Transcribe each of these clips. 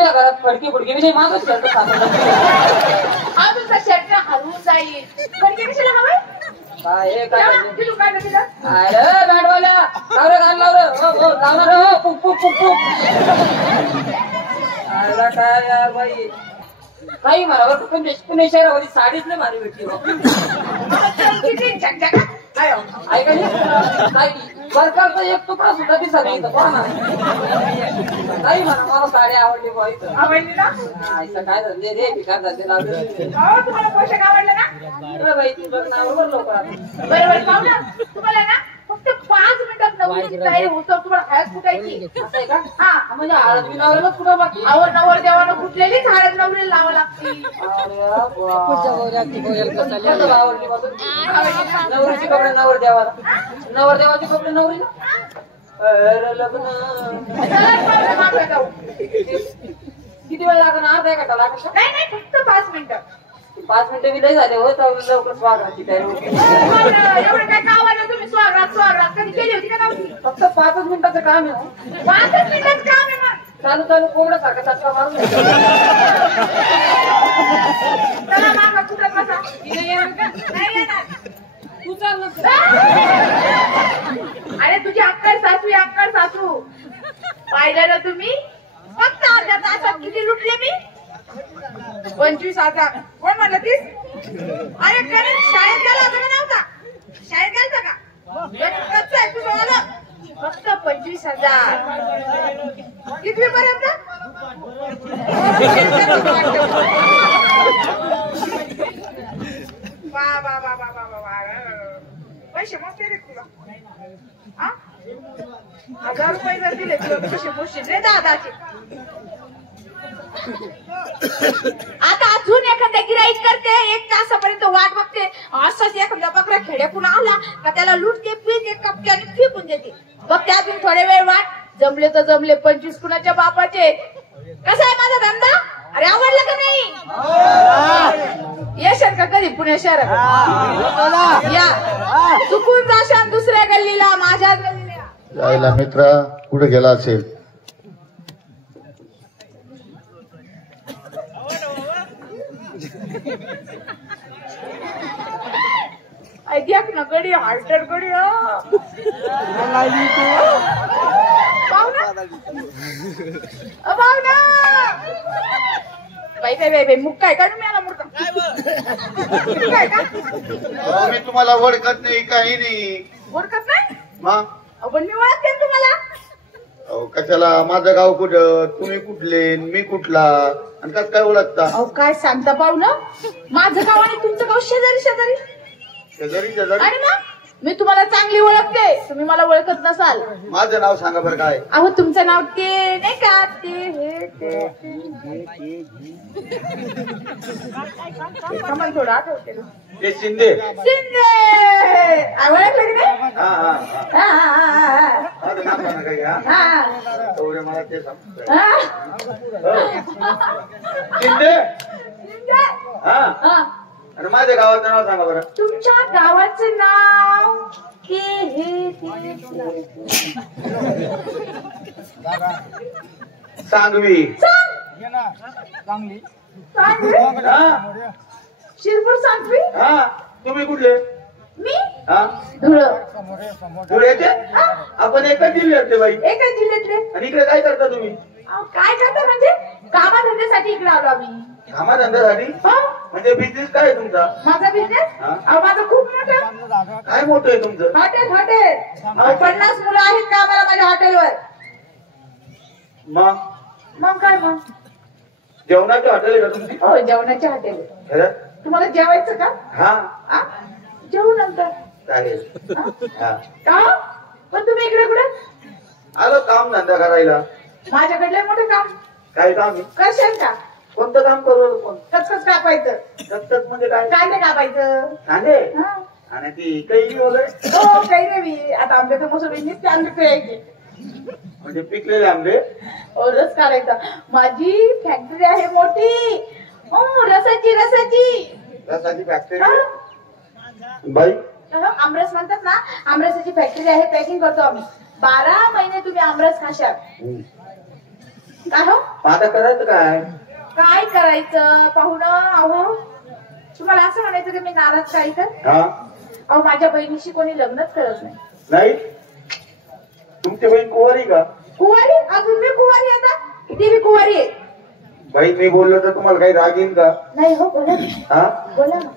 तुझ्या घरात फडकी फडकी मी माझं शर्ट सापडलं. हा तुमचा शर्ट हरवून जाईल. फडके कशाला हवाय? काय हे काय तू काय दिलं? अरे बॅटवाल्या लावरे घाल लावरे हो लावणार हो पुक पुक पुक पुक. आला काय यार बाई काही मला पुणे शहरामध्ये साडीच नाही भारी भेटली. ऐका सरकारचा एक तुकडा सुद्धा दिसत नाही इथं कोणा काही म्हणा मला साडी आवडली बॉ इथं. आवडली ना? इथं काय धंदे रे भिकार धंदे लावले. तुम्हाला पोशाख आवडला ना? बाई ती बघ ना बरोबर लवकर बरोबर पाहू ना तुम्हाला ना फक्त 5 मिनिटात नवरीची तयारी होतं. तुम्हाला हळद फुटायची असं आहे का? हा म्हणजे हळद बी लावलेलं कुठं बाकी नवर देवानं कुठलेलीच हळद नवरीला लावा लागते. आवडली बाजू नवरीचे कपडे नवर देवाला नवर देवाचे कपडे नवरीला लग्न किती वेळ लागणार? अर्धा 1 घंटा लागणार? नाही फक्त 5 मिनिटं. 5 मिनिटं बी लई झाले हो तर लवकर स्वागताची तयारी होती. एवढं काय गावाला तुम्ही स्वागत कधी केली होती का नव्हती? फक्त 5 मिनिटाचं काम आहे. 5 मिनिटात काम आहे मग. चालू कोंबड्यासारखं चटका मारून चला मागा कुठं बसा. नाही येणार तू चाल ना. अरे तुझी अक्कड सासू पाहिलं ना तुम्ही? फक्त अर्ध्या तासात किती लुटले मी? 25,000. कोण म्हणलं 30? अरे करण शाळेत गेला होता का नव्हता? शाळेत गेलता का? कसं आहे तुझं वालं? फक्त 25,000. किती पर्यंत? वा पैसे मस्त रे तुला. 1000 रुपये जर दिले तुला पैसे मोशी रे दादाचे. आता अजून एखाद्या गिराईक करते 1 तासापर्यंत वाट बघते. असंच एखादा बकरा खेड्यातून आला का त्याला लुटते पिळते कपट्याने फेकून देते. बघ त्यातून थोडे वेळ वाट. जमले तर जमले 25 कुणाच्या बापाचे. कसा आहे माझा धंदा? अरे आवडला का नाही? येशाल का कधी पुणे शहरात? या चुकून जाशाल दुसऱ्या गल्लीला माझ्या गल्लीला. यायला मित्रा कुठे गेला असेल? ऐक ना गडी हाल्टर गडी बाई मुख काय का मला मुर्का मी तुम्हाला ओळखत नाही काही नाही. ओळखत नाही? मग पण मी ओळखते तुम्हाला. कशाला? माझं गाव कुठं, तुम्ही कुठले, मी कुठला आणि कसं काय ओळखता? अहो काय सांगता पाहू ना. माझं गाव आणि तुमचं गाव शेजारी शेजारी शेजारी शेजारी. आणि मग मी तुम्हाला चांगली ओळखते. तुम्ही मला ओळखत नसाल. माझं नाव सांगा बरं काय? अहो तुमचं नाव ते नाही का ते हे थोडं आठवते. ते शिंदे. शिंदे ओळखलं की नाही? माझं नाव सांगा काय? एवढे मला ते सांग. शिंदे. हा आणि माझ्या गावाचं नाव सांगा बरं. तुमच्या गावाचं नाव सांगवी. शिरपूर सांगवी. हा तुम्ही कुठले? मी हा धुळ्याचे. आपण एकाच जिल्ह्यातले बाई. एकाच जिल्ह्यातले. आणि इकडे काय करता तुम्ही? काय करता म्हणजे कामाधंद्यासाठी इकडे आलो आम्ही. कामाधंद्यासाठी? म्हणजे बिझनेस काय आहे तुमचा? माझा बिझनेस माझं खूप मोठं. काय मोठं आहे तुमचं? हॉटेल. 50 मुलं आहेत का आम्हाला माझ्या हॉटेलवर. मग काय मग? जेवणाची हॉटेल आहे का तुमची? हो जेवणाची हॉटेल. तुम्हाला जेवायचं का? हा जेवू नंतर. चालेल. का पण तुम्ही इकडे कुठे आलो? काम धंदा करायला. माझ्याकडले मोठं काम. काय काम आहे? करशाल का? कोणतं काम करू? कचकच कापायचं. कचकच म्हणजे काय? कांदे कापायचं. कांदे आणि ती कैरी वगैरे? हो काही नाही. आता आंब्याचं मोसंबी आंबे पिळायचे. म्हणजे पिकलेले आंबे रस काढायचा. माझी फॅक्टरी आहे मोठी. रसाची रसाची फॅक्टरी बाई. आमरस म्हणतात ना. आमरसाची फॅक्टरी आहे. पॅकिंग करतो आम्ही. 12 महिने तुम्ही आमरस खाशाल. काय हो आता करायचं काय? काय करायचं पाहुणं? अहो तुम्हाला असं म्हणायचं की मी नाराज काय तर? हा अहो माझ्या बहिणीशी कोणी लग्नच करत नाही. नाही, तुमची बहीण कुवारी का? कुवारी? अजून मी कुवारी आता? ती मी कुवारी आहे. बाई मी बोललो तर तुम्हाला काही राग येईल का? नाही हो बोला ना. हा बोला ना.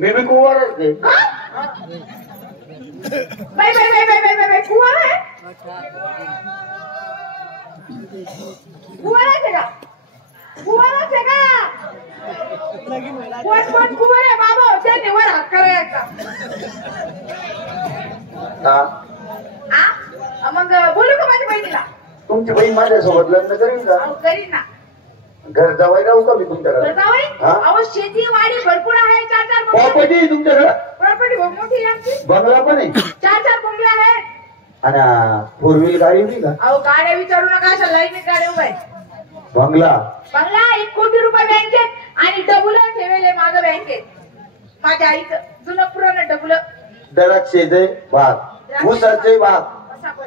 मी बी कुवारच आहे. बाई बाई बाई बाई बाई बाई बाई कुवार आहे? कुवारच आहे का? कुवारच आहे का? कोण कोण कुवार आहे बाबा? त्याने वर हात करायचा. हा मग बोलू का माझ्या बहिणीला? तुमची बहीण माझ्यासोबत लग्न करीन का? अहो करीन ना. घर जावाय राहू का मी तुमच्याकडे? जावई हा? अहो शेती वाडी भरपूर आहे. 4-4 प्रॉपर्टी तुमच्याकडे? प्रॉपर्टी मोठी आहे आमची. बंगला पण आहे? 4-4 बंगले आहेत. आणि 4 व्हील गाडी होती का? अहो गाड्या विचारू नका, अशा लाईनीत गाड्या उभ्या आहेत. बंगला? बंगला 1 कोटी रुपये बँकेत आणि डबुलं ठेवले माझं बँकेत. माझ्या आईचं जुनं पुराणं डबुलं. द्राक्षेचे बाग, ऊसाचे बाग, असा पण.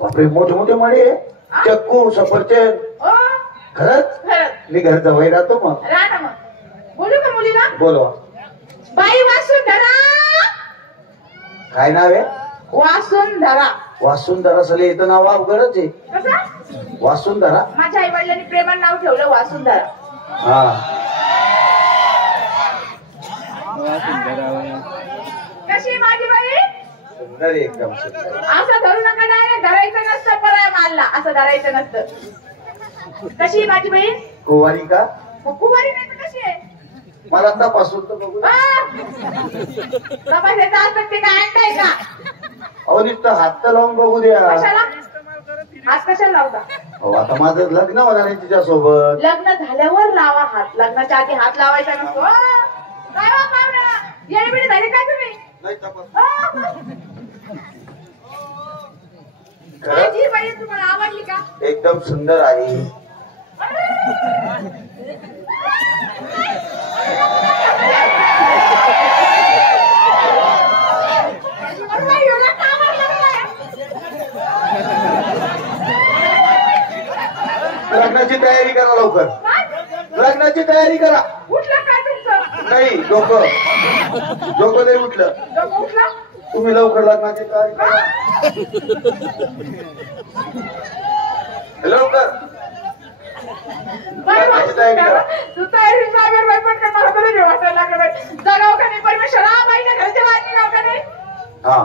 बापरे मोठे मोठे मळे, चक्कू, सफरचंद. ओ खरंच? खरंच मी घर जवळ राहतो मग. राहा ना मग. बोलू का मुलीला? बोलवा. बाई वासुंधरा. काय नाव आहे? वासुंधरा. वासुंधरा सले येतं नाव अवघडच आहे. कसं? वासुंधरा? माझ्या आई वडिलांनी प्रेमानं नाव ठेवलं वासुंधरा. हा कशी माझी बाई? सुंदर आहे, एकदम सुंदर. असं धरू नका, डायरेक्ट धरायचं नसतं. पराय मानला असं धरायचं नसतं. कशी आहे माझी बहीण? कुवारी का? कुवारी नाही तर कशी आहे? मला तपासून तर बघू. तपासायचं असतं ते काय आणताय का? अहो नुसतं हात तर लावून बघू द्या. कशाला? हात कशाला लावता? अहो आता माझं लग्न होणार आहे तिच्यासोबत. लग्न झाल्यावर लावा हात. लग्नाच्या आधी हात लावायचा नसतो. काय हो पाहुणा? येडबिड झाली काय तुम्ही? नाही तपास. माझी बाई तुम्हाला आवडली का? एकदम सुंदर आहे. लग्नाची तयारी करा लवकर. लग्नाची तयारी करा. उठलं काय तुमचं? नाही डोकं नाही उठलं. डोकं उठलं? तुम्ही लवकर लग्नाची तयारी करा. लवकर बाई वासुंधरा, तू तयारी सागर बाई पटकन मला बरं नाही वाटायला लागलं बाई. जगाव का नाही परमेश्वरा? बाईने घरच्या बाहेर निघाव का नाही? हा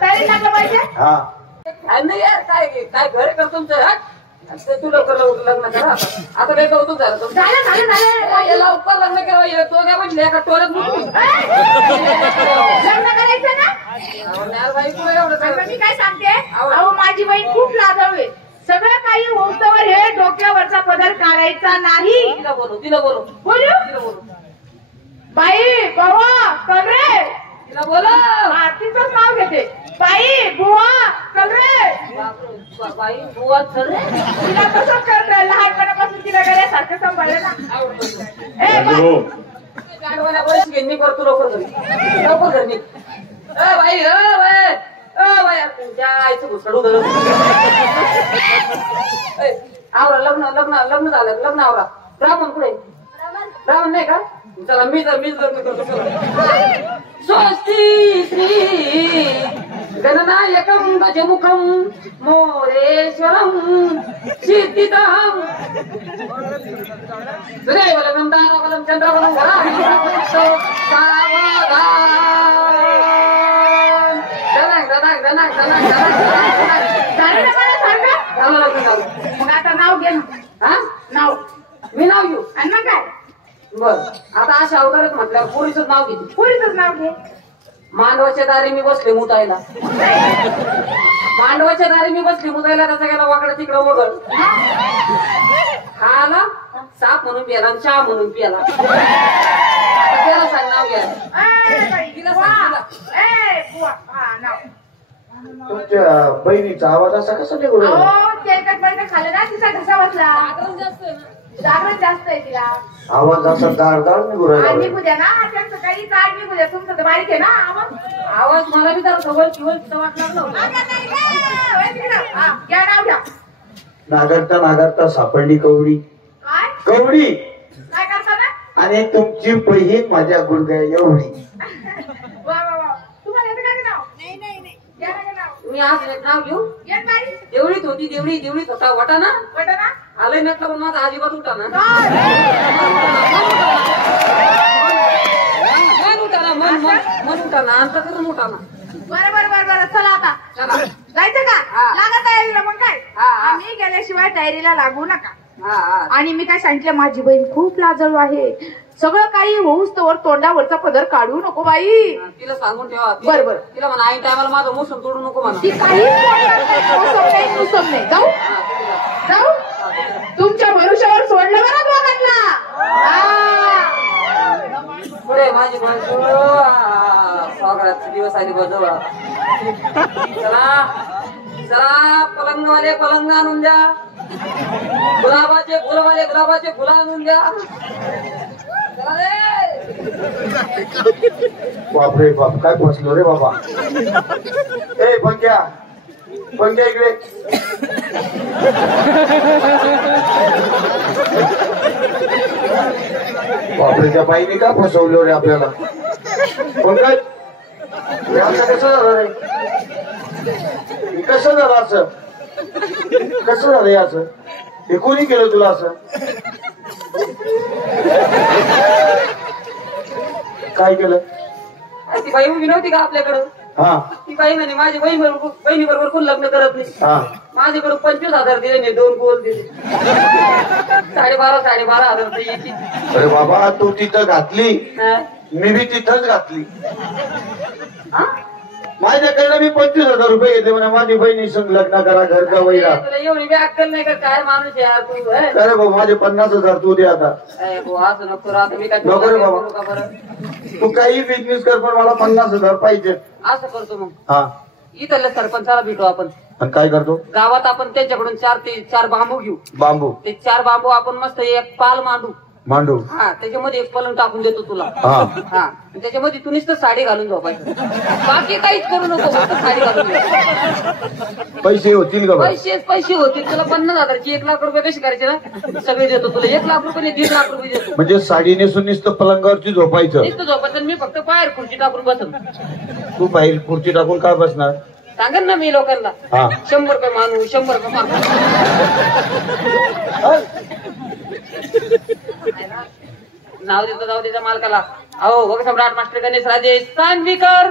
तयारी लागलं पाहिजे. हा नाही यार, काय काय घर आहे का तुमचं? हट. ते तू लवकर लग्न करा आता. आता काही कौतुक झालं तुमचं. झालं झालं झालं. या लवकर लग्न केलं. तो काय म्हटलं एका टोळ्यात मुली. लग्न करायचं ना? बाई तुला एवढं आता काय? मी काय सांगते? अहो माझी बहीण खूप लाजाळू आहे. सगळं काही होस्तवर हे डोक्यावरचा पदर काढायचा नाही. तिला बोलू. तिला बोलू. बोलू? तिला बोलू. बाई बाबा कल रे. तिला बोला. हा, तिचंच नाव घेते. बाई बुवा चल रे. बाई बुवा चल रे. तिला तसंच करतोय. लहानपणापासून तिला गळ्यासारखं सांभाळलं ना. ए बाई. मी करतो लवकर घरी. लवकर घरी. बाई तुमच्या आईचं घुसडू धरून. आवरा. लग्न लग्न लग्न झालं. लग्न आवरा. ब्राह्मण कुठे? ब्राह्मण नाही का? चला मीच लग्न करतो. स्वस्ती श्री गणनायकं गजमुखं मोरेश्वरं सिद्धिदं सूर्यवलं तारावलं चंद्रवलं वराहवलं मग आता नाव घे ना. हा नाव. मी नाव घेऊ. आणि मग काय? बर आता अशा अवतारात म्हटल्यावर पोरीचंच नाव घेते. पुरीचंच नाव घे. मांडवाच्या दारी मी बसले मुतायला. मांडवाच्या दारी मी बसली मुतायला. त्याचा गेला वाकडा तिकडं वगळ. हा आला साप म्हणून प्याला आणि चहा म्हणून प्याला. आता त्याला सांग नाव घ्या. तिला सांग. ए बुवा. हा नाव. तुमच्या बहिणीचा आवाज असा कसा निघून राहिला? अहो तेलकट बळकट खाल्लं ना तिचा घसा बसला. जागरण जास्त आहे तिला. आवाज असा दाळ निघून आणि राहिला. निघू द्या ना. त्यांचं काही जाड निघू द्या. तुमचं तर बारीक आहे ना आवाज. आवाज मला बी जरा सवय किंवा वाटणार नव्हतं. घ्या नाव घ्या. नागरता नागरता सापडली कवडी. काय कवडी काय करता ना आणि तुमची बहीण माझ्या गुडघ्या एवढी. वा वा वा तुम्हाला येतं काय नाव नाही नाही नाही घ्या ना नाव मी आज नाव घेऊ. येत बाई देवळीत होती देवळीत होता वाटा ना बटा ना आलंय म्हटलं पण माझा अजिबात उठा ना मन उठा ना मन उठा ना अंत करून उठा ना. बरं चला आता चला. जायचं का हा. लागा तयारीला मग काय हा, हा. आम्ही गेल्याशिवाय तयारीला लागू नका. हा हा आणि मी काय सांगितलं माझी बहीण खूप लाजळू आहे. सगळं काही होऊस तर तोंडावरचा पदर काढू नको बाई. तिला सांगून ठेवा. बरं. तिला म्हणा आई टायमाला माझं मोसम तोडू नको म्हणा. ती काही नुसत नाही जाऊ जाऊ तुमच्या भरोश्यावर सोडलं बरं दोघांना. पुढे माझी बायको स्वागताचे दिवस आले बजवा. चला चला पलंगवाले पलंग आणून द्या. गुलाबाचे फुलं आणून द्या. चला रे. बापरे बाप काय बसलो रे बाबा. ए पंक्या इकडे. बापरे त्या बाईने का फसवलं रे आपल्याला. पंकज असं कसं झालं रे. कसं झालं असं कसं झालं याचं. हे कोणी केलं तुला असं. काय केलं. ती बाई उभी नव्हती का आपल्याकडं. हा ती बाई म्हणे माझी बहिणी बरोबर कोण लग्न करत नाही. हा माझ्याकडून 25,000 दिले मी 2 गोल दिले. 12,500 रुपये. अरे बाबा तू तिथं घातली हा? मी बी तिथंच घातली. हा? माझ्याकडनं मी 25,000 रुपये घेतले म्हणा माझी बहिणी संग लग्न करा घर का वैरा. तुला एवढी बी अक्कल नाही का काय माणूस आहे यार तू. हे? अरे भाऊ माझे 50,000 तू दे आता. ए बुवा, असं नको राहत. मी काय नको रे बाबा. करू का बरं. तू काही बिझनेस कर पण मला 50,000 पाहिजे. असं करतो मग हा इथल्या सरपंचाला भेटू आपण. आणि काय करतो. गावात आपण त्यांच्याकडून 4 बांबू घेऊ. बांबू ते 4 बांबू आपण मस्त एक पाल मांडू. हा त्याच्यामध्ये एक पलंग टाकून देतो तुला. हा हा त्याच्यामध्ये तू नुसतं साडी घालून झोपायचं. बाकी काहीच करू नको फक्त साडी घालून झोप. पैसे होतील का बरं? पैसे होतील तुला. 50,000ची 1,00,000 रुपये कशी करायचे ना सगळे देतो तुला. 1,00,000 रुपये 1,50,000 रुपये देतो. म्हणजे साडी नेसून नुसतं पलंगावरती झोपायचं. नुसतं झोपायचं. मी फक्त बाहेर खुर्ची टाकून बसन. तू बाहेर खुर्ची टाकून काय बसणार. सांगेन ना मी लोकांना. हा 100 रुपये मानू 100 रुपये मानू. नाव देतो जाऊ देता मालकाला. अहो बघ सम्राट मास्टर गणेश राजे सांगवीकर.